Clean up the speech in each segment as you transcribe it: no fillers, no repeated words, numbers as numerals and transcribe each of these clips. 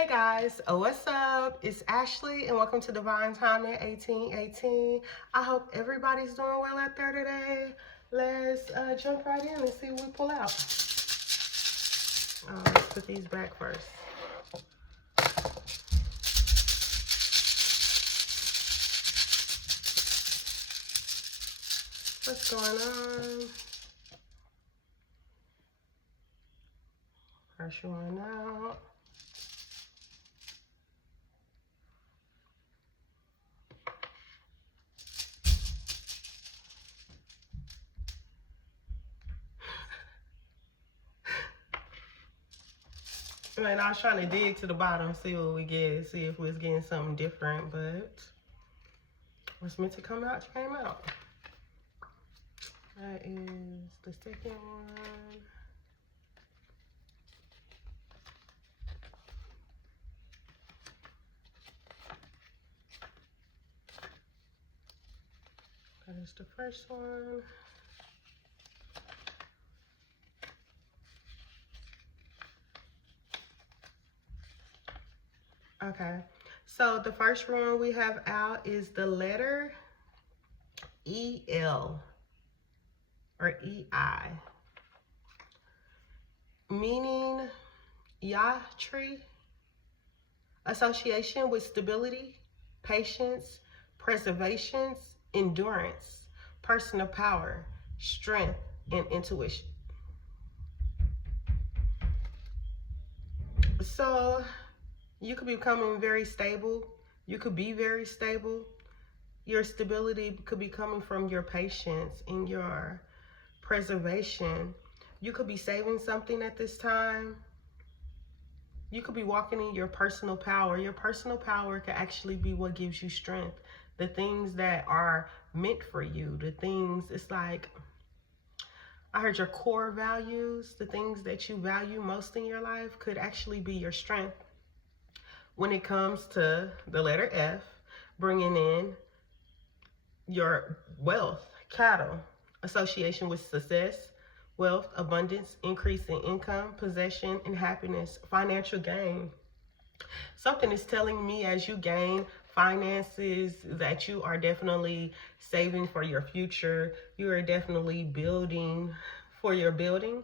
Hey guys, what's up? It's Ashley and welcome to Divine Timing 1818. I hope everybody's doing well out there today. Let's jump right in and see what we pull out. Let's put these back first. What's going on? Pressure on out. Man, I was trying to dig to the bottom, see what we get, see if we was getting something different, but what's meant to come out came out. That is the second one. That is the first one. Okay, so the first one we have out is the letter E-L or E-I, meaning Yatri, association with stability, patience, preservation, endurance, personal power, strength, and intuition. So you could be becoming very stable. You could be very stable. Your stability could be coming from your patience and your preservation. You could be saving something at this time. You could be walking in your personal power. Your personal power could actually be what gives you strength. The things that are meant for you, the things, it's like, I heard your core values, the things that you value most in your life could actually be your strength. When it comes to the letter F, bringing in your wealth, cattle, association with success, wealth, abundance, increase in income, possession, and happiness, financial gain. Something is telling me as you gain finances that you are definitely saving for your future. You are definitely building for your building.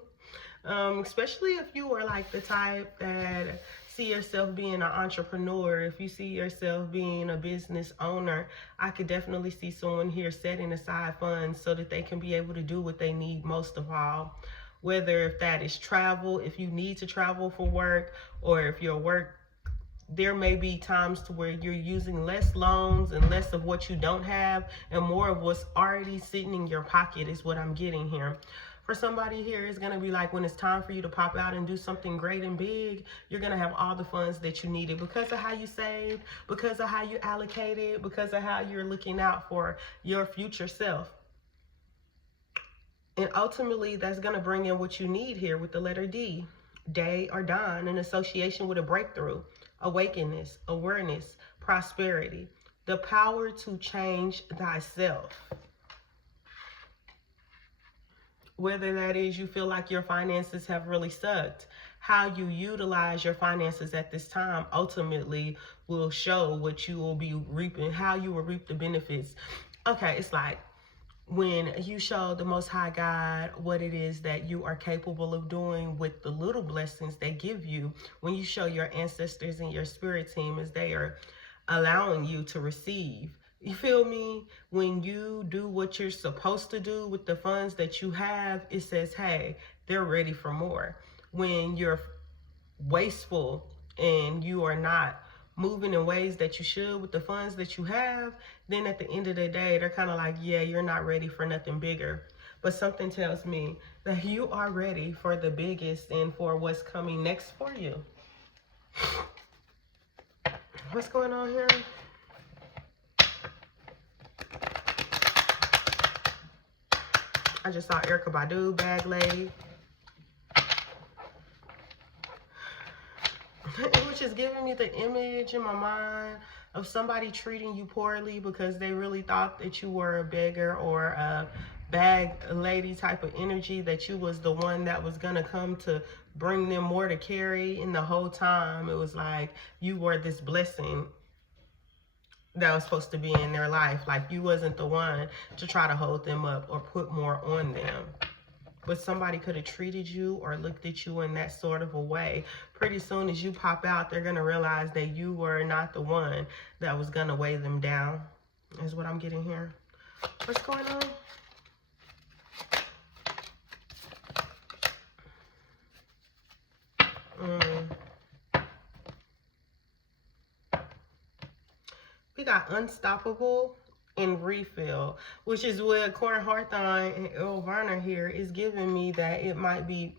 Especially if you are like the type that see yourself being an entrepreneur, if you see yourself being a business owner, I could definitely see someone here setting aside funds so that they can be able to do what they need most of all. Whether if that is travel, if you need to travel for work, or if your work, there may be times to where you're using less loans and less of what you don't have and more of what's already sitting in your pocket is what I'm getting here. For somebody here, it's going to be like when it's time for you to pop out and do something great and big, you're going to have all the funds that you needed because of how you saved, because of how you allocated, because of how you're looking out for your future self. And ultimately, that's going to bring in what you need here with the letter D, day or dawn, in association with a breakthrough, awakeness, awareness, prosperity, the power to change thyself. Whether that is you feel like your finances have really sucked, how you utilize your finances at this time ultimately will show what you will be reaping, how you will reap the benefits. Okay, it's like when you show the Most High God what it is that you are capable of doing with the little blessings they give you, when you show your ancestors and your spirit team as they are allowing you to receive. You feel me? When you do what you're supposed to do with the funds that you have, it says, hey, they're ready for more. When you're wasteful and you are not moving in ways that you should with the funds that you have, then at the end of the day, they're kind of like, yeah, you're not ready for nothing bigger. But something tells me that you are ready for the biggest and for what's coming next for you. What's going on here? I just saw Erykah Badu, Bag Lady. Which is giving me the image in my mind of somebody treating you poorly because they really thought that you were a beggar or a bag lady type of energy, that you was the one that was gonna come to bring them more to carry. And the whole time it was like you were this blessing that was supposed to be in their life. Like you wasn't the one to try to hold them up or put more on them. But somebody could have treated you or looked at you in that sort of a way. Pretty soon as you pop out, they're going to realize that you were not the one that was going to weigh them down, is what I'm getting here. What's going on? We got unstoppable and refill, which is what Corey Hawthorne and Earl Varner here is giving me, that it might be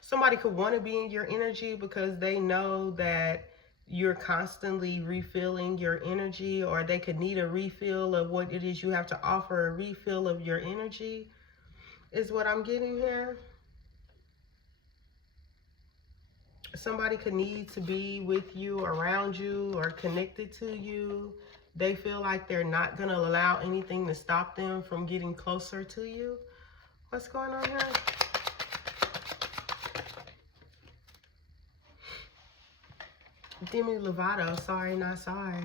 somebody could want to be in your energy because they know that you're constantly refilling your energy, or they could need a refill of what it is you have to offer, a refill of your energy, is what I'm getting here. Somebody could need to be with you, around you, or connected to you. They feel like they're not going to allow anything to stop them from getting closer to you. What's going on here? Demi Lovato, sorry, not sorry.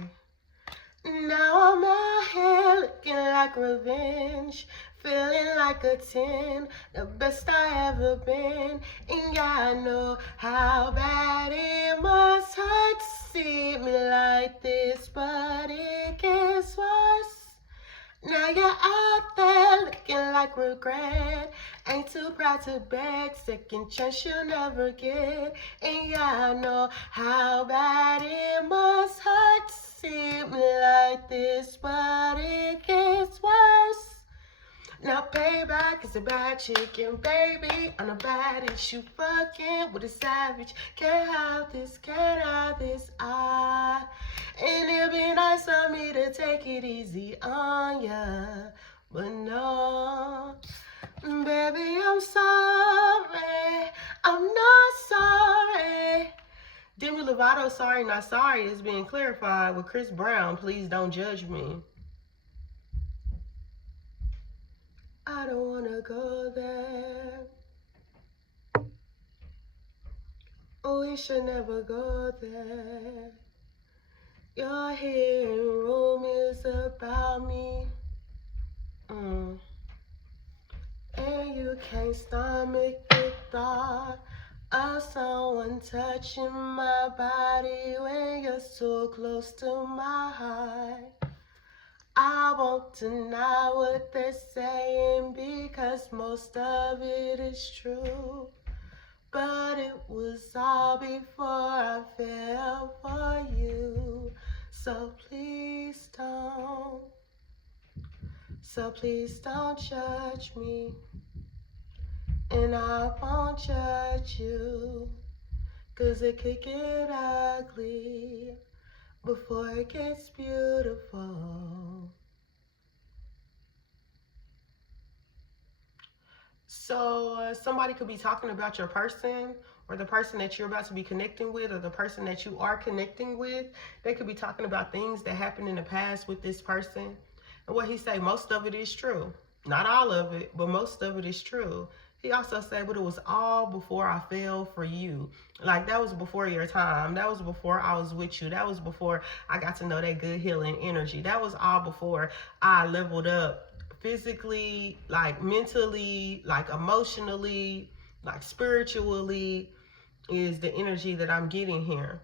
Now I'm out here looking like revenge, feeling like a 10, the best I ever been. And yeah, I know how bad it must hurt to see me like this, but it gets worse. Now you're out there looking like regret. Ain't too proud to beg, second chance you'll never get. And yeah, I know how bad it must hurt to see me like this, but it gets worse. Now payback is a bad chicken, baby. I'm the baddest, you fucking with a savage. Can't have this, can't have this, and it'd be nice of me to take it easy on ya, but no, baby, I'm sorry, I'm not sorry. Demi Lovato, sorry, not sorry, is being clarified with Chris Brown, please don't judge me. I don't wanna go there. Oh, we should never go there. Your hearing room is about me. And you can't stomach the thought of someone touching my body when you're so close to my heart. I won't deny what they're saying because most of it is true. But it was all before I fell for you. So please don't judge me. And I won't judge you, 'cause it could get ugly before it gets beautiful. So somebody could be talking about your person, or the person that you're about to be connecting with, or the person that you are connecting with. They could be talking about things that happened in the past with this person. And what he say, most of it is true. Not all of it, but most of it is true. He also said, but it was all before I fell for you. Like, that was before your time. That was before I was with you. That was before I got to know that good healing energy. That was all before I leveled up physically, like mentally, like emotionally, like spiritually, is the energy that I'm getting here.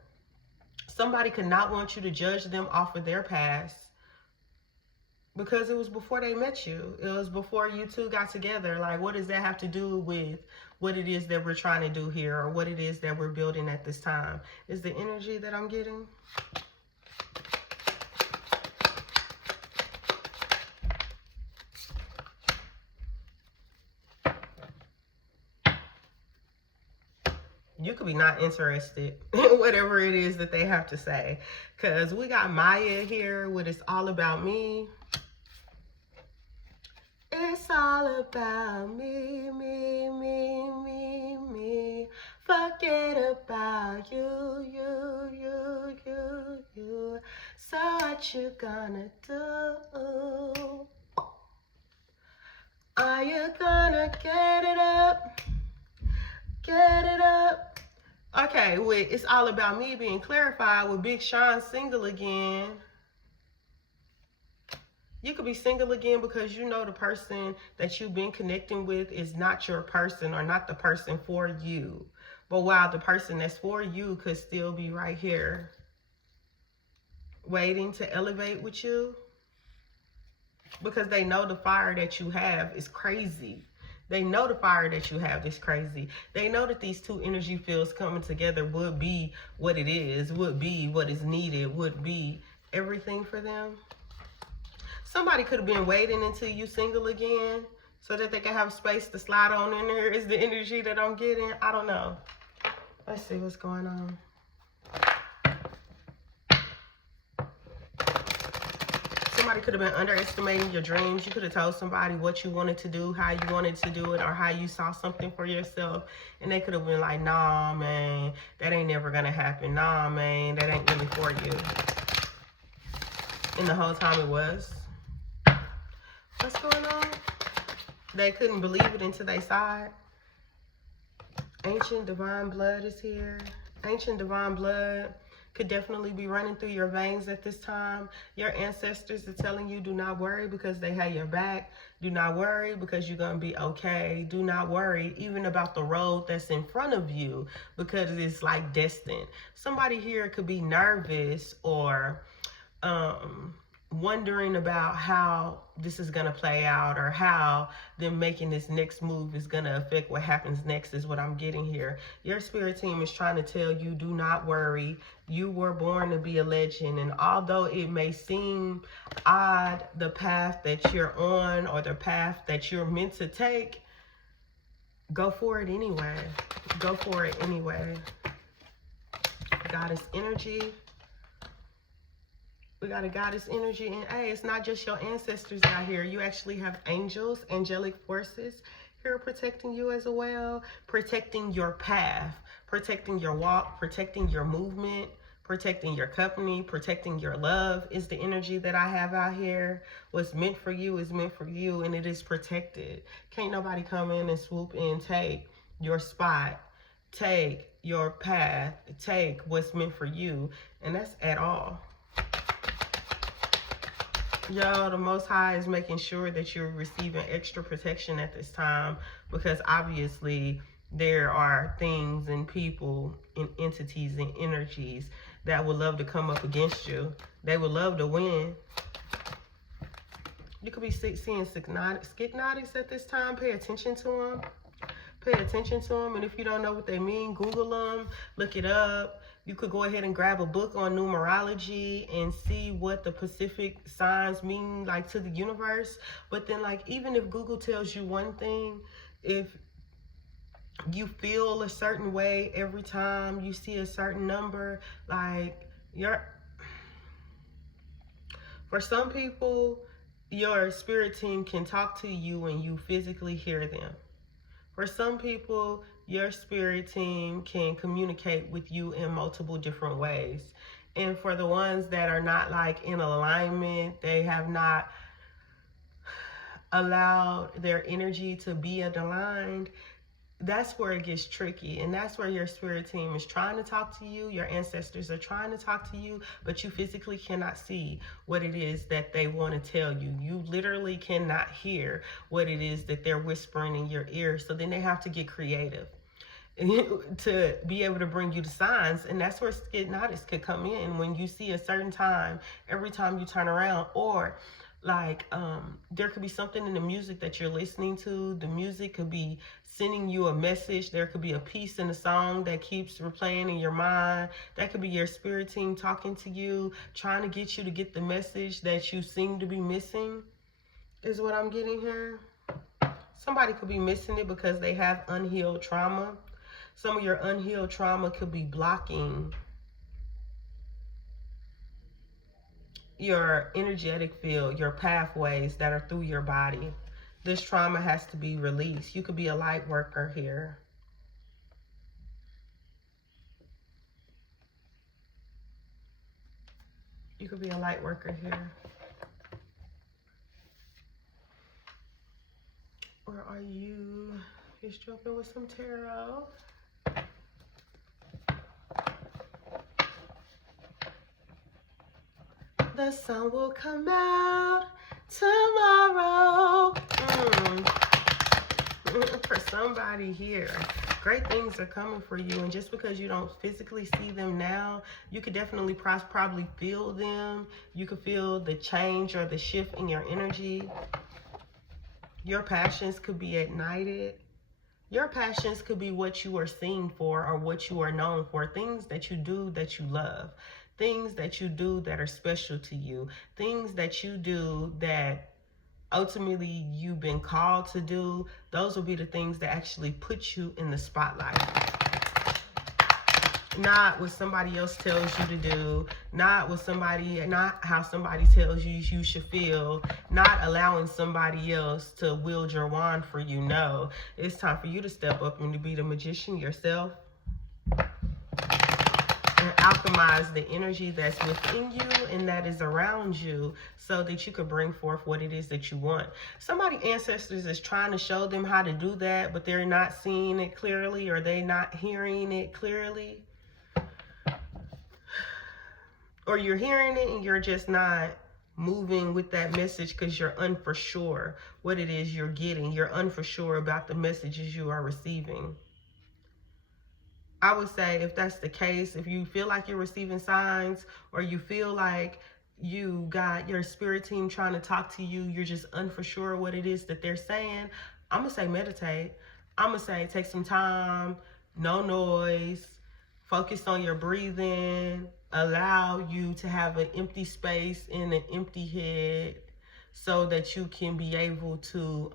Somebody could not want you to judge them off of their past, because it was before they met you. It was before you two got together. Like, what does that have to do with what it is that we're trying to do here, or what it is that we're building at this time? Is the energy that I'm getting. You could be not interested in whatever it is that they have to say. Because we got Maya here with It's All About Me. It's all about me, me, me, me, me. Forget about you, you, you, you, you. So what you gonna do? Are you gonna get it up? Get it up. Okay, with It's All About Me being clarified with Big Sean single again. You could be single again because you know the person that you've been connecting with is not your person or not the person for you. But while the person that's for you could still be right here waiting to elevate with you, because they know the fire that you have is crazy. They know the fire that you have is crazy. They know that these two energy fields coming together would be what it is, would be what is needed, would be everything for them. Somebody could have been waiting until you single again so that they can have space to slide on in there. Is the energy that I'm getting? I don't know. Let's see what's going on. Somebody could have been underestimating your dreams. You could have told somebody what you wanted to do, how you wanted to do it, or how you saw something for yourself. And they could have been like, nah, man, that ain't never going to happen. Nah, man, that ain't really for you. And the whole time it was. What's going on? They couldn't believe it until they saw it. Ancient divine blood is here. Ancient divine blood could definitely be running through your veins at this time. Your ancestors are telling you, do not worry because they have your back. Do not worry because you're going to be okay. Do not worry even about the road that's in front of you because it's like destined. Somebody here could be nervous or wondering about how this is going to play out or how them making this next move is going to affect what happens next is what I'm getting here. Your spirit team is trying to tell you, do not worry. You were born to be a legend. And although it may seem odd, the path that you're on or the path that you're meant to take, go for it anyway. Go for it anyway. Goddess energy. We got a goddess energy, and hey, it's not just your ancestors out here. You actually have angels, angelic forces here protecting you as well, protecting your path, protecting your walk, protecting your movement, protecting your company, protecting your love is the energy that I have out here. What's meant for you is meant for you, and it is protected. Can't nobody come in and swoop in, take your spot, take your path, take what's meant for you, and that's at all. Yo, the Most High is making sure that you're receiving extra protection at this time because obviously there are things and people and entities and energies that would love to come up against you. They would love to win. You could be seeing skignotics at this time. Pay attention to them. Pay attention to them. And if you don't know what they mean, Google them. Look it up. You could go ahead and grab a book on numerology and see what the Pacific signs mean like to the universe. But then like even if Google tells you one thing, if you feel a certain way every time you see a certain number, like for some people, your spirit team can talk to you and you physically hear them. For some people, your spirit team can communicate with you in multiple different ways. And for the ones that are not like in alignment, they have not allowed their energy to be aligned, that's where it gets tricky. And that's where your spirit team is trying to talk to you. Your ancestors are trying to talk to you, but you physically cannot see what it is that they want to tell you. You literally cannot hear what it is that they're whispering in your ear. So then they have to get creative to be able to bring you the signs. And that's where skignotics could come in when you see a certain time, every time you turn around, or like there could be something in the music that you're listening to. The music could be sending you a message. There could be a piece in the song that keeps replaying in your mind. That could be your spirit team talking to you, trying to get you to get the message that you seem to be missing, is what I'm getting here. Somebody could be missing it because they have unhealed trauma. Some of your unhealed trauma could be blocking your energetic field, your pathways that are through your body. This trauma has to be released. You could be a light worker here. You could be a light worker here. Where are you? Let's jump in with some tarot. The sun will come out tomorrow. For somebody here, great things are coming for you, and just because you don't physically see them now, you could definitely probably feel them. You could feel the change or the shift in your energy. Your passions could be ignited. Your passions could be what you are seen for or what you are known for, things that you do that you love, things that you do that are special to you, things that you do that ultimately you've been called to do. Those will be the things that actually put you in the spotlight. Not what somebody else tells you to do, not how somebody tells you you should feel, not allowing somebody else to wield your wand for you. No, it's time for you to step up and to be the magician yourself and alchemize the energy that's within you and that is around you so that you could bring forth what it is that you want. Somebody, ancestors, is trying to show them how to do that, but they're not seeing it clearly, or they're not hearing it clearly. Or you're hearing it and you're just not moving with that message because you're unforsure what it is you're getting. You're unforsure about the messages you are receiving. I would say, if that's the case, if you feel like you're receiving signs, or you feel like you got your spirit team trying to talk to you, you're just unforsure what it is that they're saying, I'm going to say meditate. I'm going to say take some time, no noise, focus on your breathing, allow you to have an empty space and an empty head so that you can be able to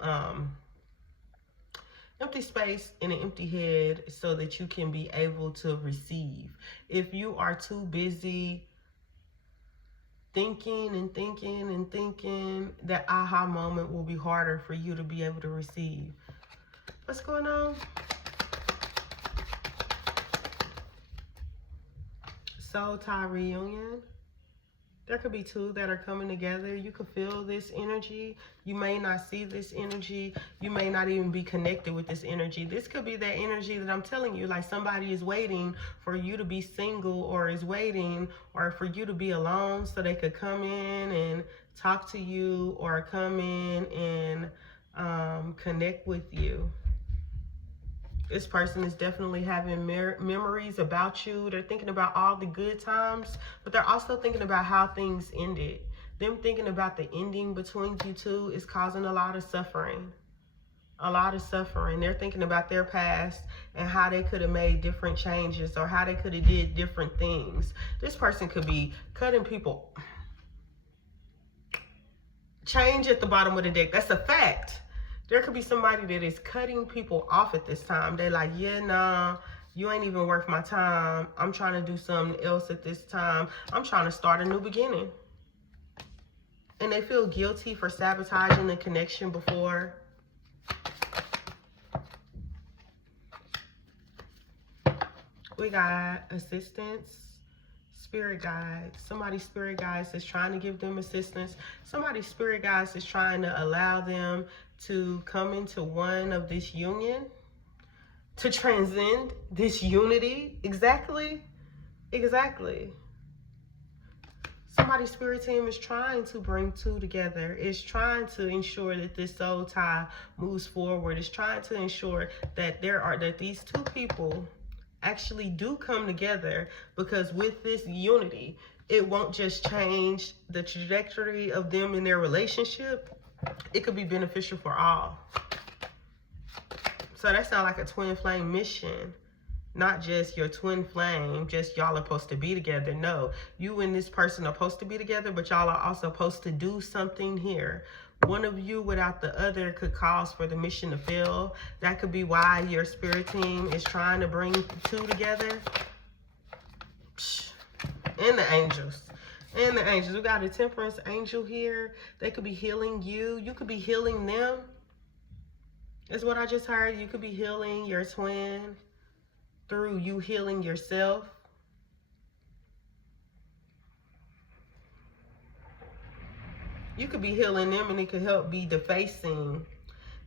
empty space in an empty head so that you can be able to receive. If you are too busy thinking and thinking and thinking, that aha moment will be harder for you to be able to receive. What's going on? Soul tie reunion. There could be two that are coming together. You could feel this energy. You may not see this energy. You may not even be connected with this energy. This could be that energy that I'm telling you, like somebody is waiting for you to be single, or is waiting or for you to be alone so they could come in and talk to you, or come in and connect with you. This person is definitely having memories about you. They're thinking about all the good times, but they're also thinking about how things ended. Them thinking about the ending between you two is causing a lot of suffering. A lot of suffering. They're thinking about their past and how they could have made different changes, or how they could have did different things. This person could be cutting people. Change at the bottom of the deck. That's a fact. There could be somebody that is cutting people off at this time. They're like, yeah, nah, you ain't even worth my time. I'm trying to do something else at this time. I'm trying to start a new beginning. And they feel guilty for sabotaging the connection before. We got assistance. Spirit guides. Somebody's spirit guides is trying to give them assistance. Somebody's spirit guides is trying to allow them to come into one of this union, to transcend this unity. Exactly. Somebody's spirit team is trying to bring two together. It's trying to ensure that this soul tie moves forward. It's trying to ensure that these two people actually do come together, because with this unity, it won't just change the trajectory of them in their relationship. It could be beneficial for all. So that sounds like a twin flame mission. Not just your twin flame, just y'all are supposed to be together. No, you and this person are supposed to be together, but y'all are also supposed to do something here. One of you without the other could cause for the mission to fail. That could be why your spirit team is trying to bring two together. And the angels. And the angels. We got a temperance angel here. They could be healing you. You could be healing them. Is what I just heard. You could be healing your twin through you healing yourself. You could be healing them, and it could help be defacing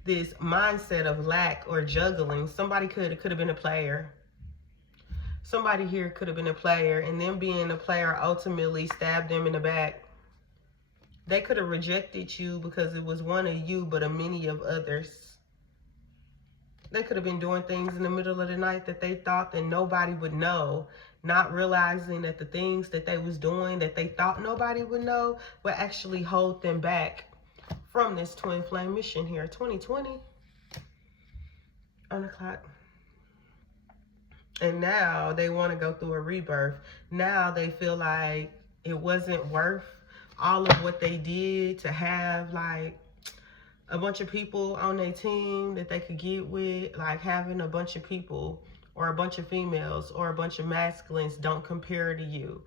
this mindset of lack or juggling. Somebody could have been a player. Somebody here could have been a player, and them being a player ultimately stabbed them in the back. They could have rejected you because it was one of you, but a many of others. They could have been doing things in the middle of the night that they thought that nobody would know, not realizing that the things that they was doing that they thought nobody would know would actually hold them back from this twin flame mission here. 2020 on the clock. And now they want to go through a rebirth. Now they feel like it wasn't worth all of what they did to have like a bunch of people on their team that they could get with. Like having a bunch of people or a bunch of females or a bunch of masculines don't compare to you.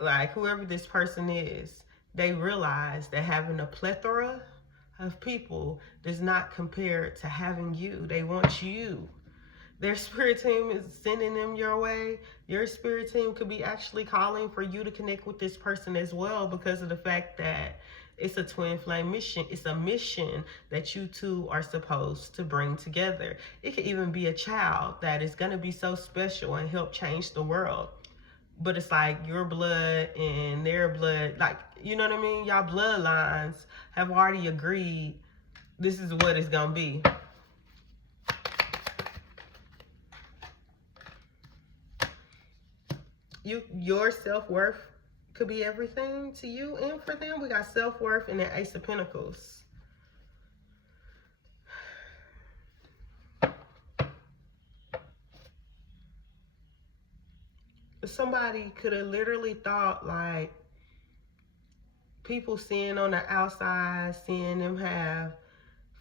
Like whoever this person is, they realize that having a plethora of people does not compare to having you. They want you. Their spirit team is sending them your way. Your spirit team could be actually calling for you to connect with this person as well, because of the fact that it's a twin flame mission. It's a mission that you two are supposed to bring together. It could even be a child that is going to be so special and help change the world. But it's like your blood and their blood, like, you know what I mean? Y'all bloodlines have already agreed this is what it's going to be. Your self-worth could be everything to you and for them. We got self-worth and the Ace of Pentacles. Somebody could have literally thought like people seeing on the outside, seeing them have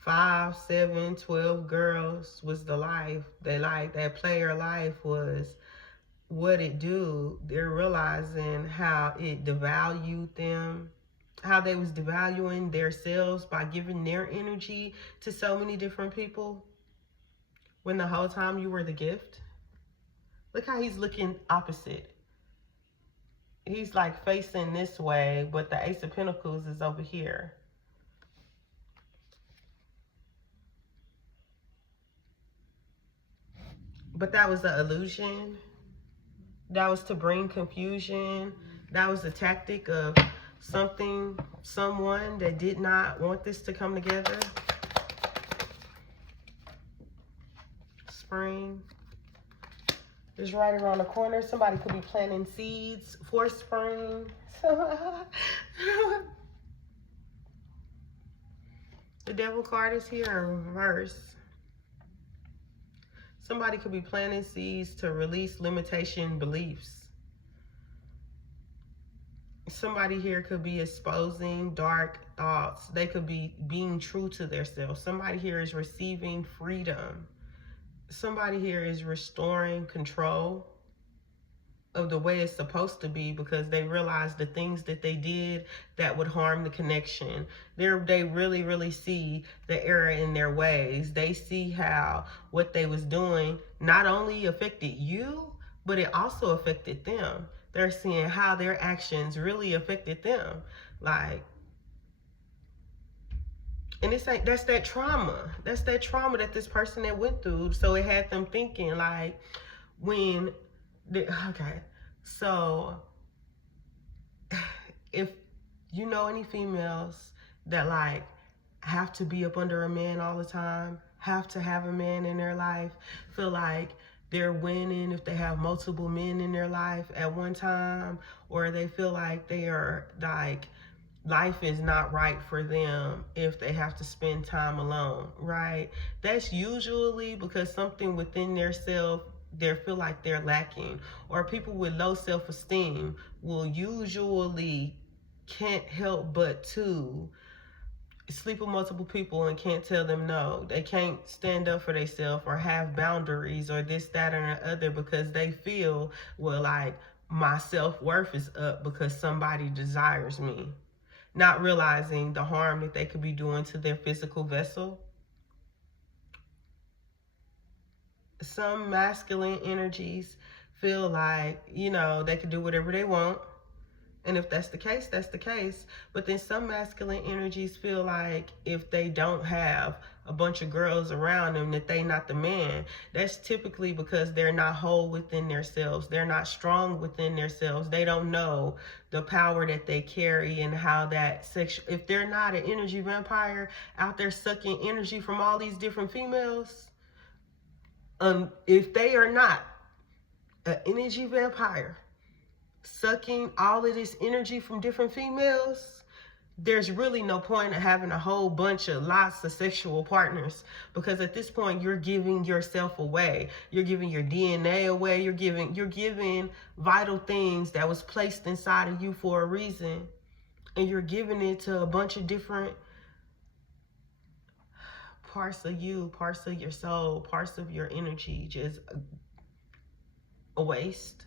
5, 7, 12 girls was the life. They like that player life was what it do. They're realizing how it devalued them, how they was devaluing themselves by giving their energy to so many different people when the whole time you were the gift. Look how he's looking opposite. He's like facing this way, but the Ace of Pentacles is over here. But that was the illusion. That was to bring confusion. That was a tactic of someone that did not want this to come together. Spring is right around the corner. Somebody could be planting seeds for spring. The Devil card is here in reverse. Somebody could be planting seeds to release limitation beliefs. Somebody here could be exposing dark thoughts. They could be being true to themselves. Somebody here is receiving freedom. Somebody here is restoring control of the way it's supposed to be, because they realize the things that they did that would harm the connection. They really, really see the error in their ways. They see how what they was doing not only affected you, but it also affected them. They're seeing how their actions really affected them. Like, and it's like, that's that trauma. That's that trauma that this person that went through. So it had them thinking like, okay, so if you know any females that like have to be up under a man all the time, have to have a man in their life, feel like they're winning if they have multiple men in their life at one time, or they feel like they are like, life is not right for them if they have to spend time alone, right? That's usually because something within their self, they feel like they're lacking. Or people with low self-esteem will usually can't help but to sleep with multiple people and can't tell them no. They can't stand up for themselves or have boundaries or this, that, or the other, because they feel, well, like my self-worth is up because somebody desires me. Not realizing the harm that they could be doing to their physical vessel. Some masculine energies feel like, you know, they can do whatever they want. And if that's the case, that's the case. But then some masculine energies feel like if they don't have a bunch of girls around them, that they not the man. That's typically because they're not whole within themselves. They're not strong within themselves. They don't know the power that they carry and how that sexual, if they're not an energy vampire out there sucking energy from all these different females, if they are not an energy vampire sucking all of this energy from different females, there's really no point in having a whole bunch of lots of sexual partners, because at this point you're giving yourself away. You're giving your DNA away. You're giving vital things that was placed inside of you for a reason, and you're giving it to a bunch of different parts of you, parts of your soul, parts of your energy, just a waste.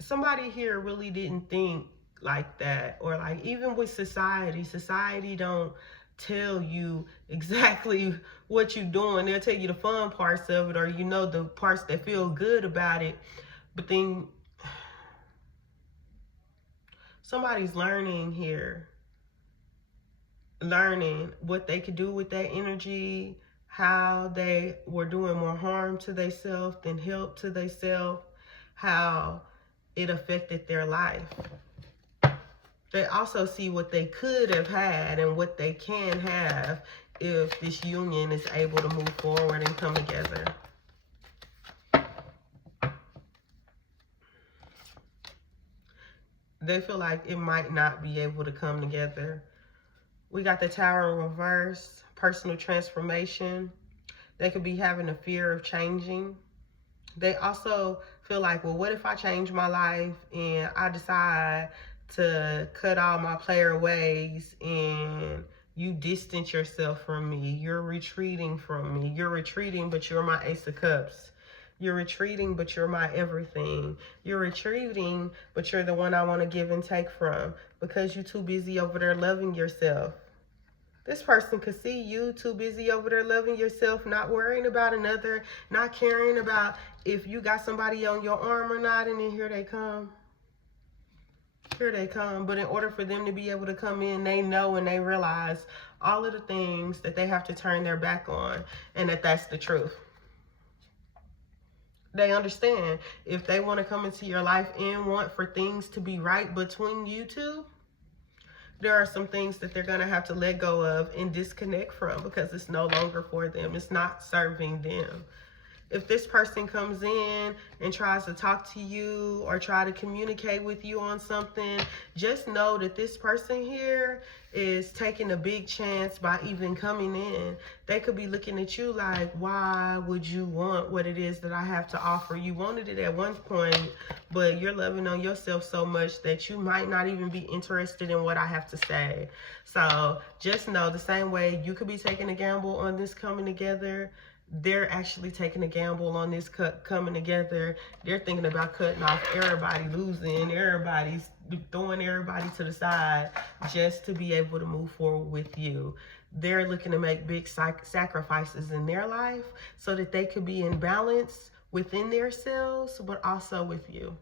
Somebody here really didn't think like that, or like even with society don't tell you exactly what you're doing. They'll tell you the fun parts of it, or the parts that feel good about it. But then somebody's learning here, learning what they could do with that energy, how they were doing more harm to themselves than help to themselves, how it affected their life. They also see what they could have had and what they can have if this union is able to move forward and come together. They feel like it might not be able to come together. We got the Tower in reverse, personal transformation. They could be having a fear of changing. They also feel like, well, what if I change my life and I decide to cut all my player ways and you distance yourself from me? You're retreating from me. You're retreating, but you're my Ace of Cups. You're retreating, but you're my everything. You're retreating, but you're the one I want to give and take from, because you're too busy over there loving yourself. This person could see you too busy over there loving yourself, not worrying about another, not caring about if you got somebody on your arm or not, and then here they come. Here they come. But in order for them to be able to come in, they know and they realize all of the things that they have to turn their back on, and that's the truth. They understand if they want to come into your life and want for things to be right between you two, there are some things that they're going to have to let go of and disconnect from, because it's no longer for them. It's not serving them. If this person comes in and tries to talk to you or try to communicate with you on something, just know that this person here is taking a big chance by even coming in. They could be looking at you like, why would you want what it is that I have to offer? You wanted it at one point, but you're loving on yourself so much that you might not even be interested in what I have to say. So just know, the same way you could be taking a gamble on this coming together, they're actually taking a gamble on this coming together. They're thinking about cutting off everybody, losing everybody's, throwing everybody to the side just to be able to move forward with you. They're looking to make big sacrifices in their life so that they could be in balance within themselves, but also with you.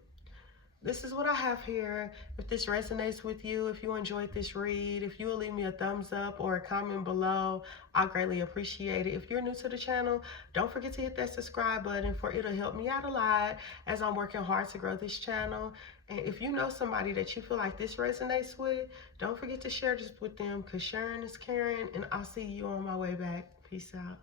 This is what I have here. If this resonates with you, if you enjoyed this read, if you will leave me a thumbs up or a comment below, I'll greatly appreciate it. If you're new to the channel, don't forget to hit that subscribe button, for it'll help me out a lot as I'm working hard to grow this channel. And if you know somebody that you feel like this resonates with, don't forget to share this with them, because sharing is caring, and I'll see you on my way back. Peace out.